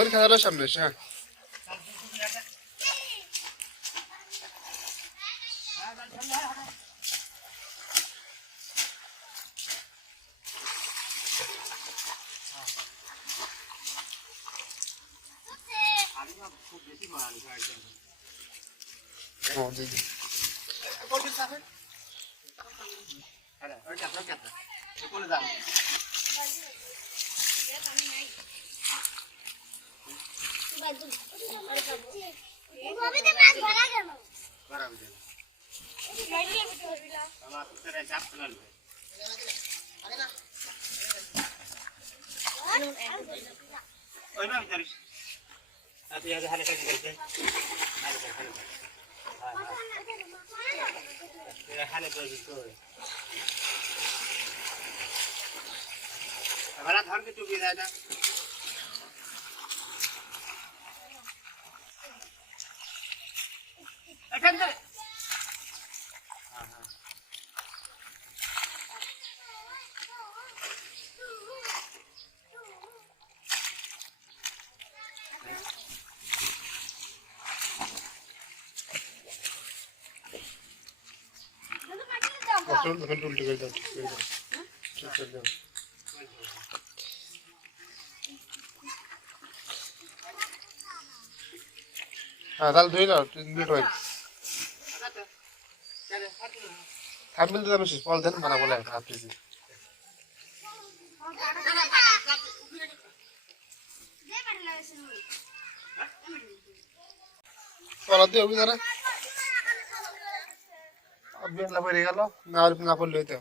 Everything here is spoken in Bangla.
ওই খাতার সামনে এসে হ্যাঁ धन के चुकी जाए उल्टी कर दो ठीक कर दो हाँ दाल धोई लो 3 मिनट होई थाम्बिल तो मैं पॉल देन बना बोला आप जी पॉल दे अभी जरा अब भी ना पड़ेगा लो ना और ना पड़ लेते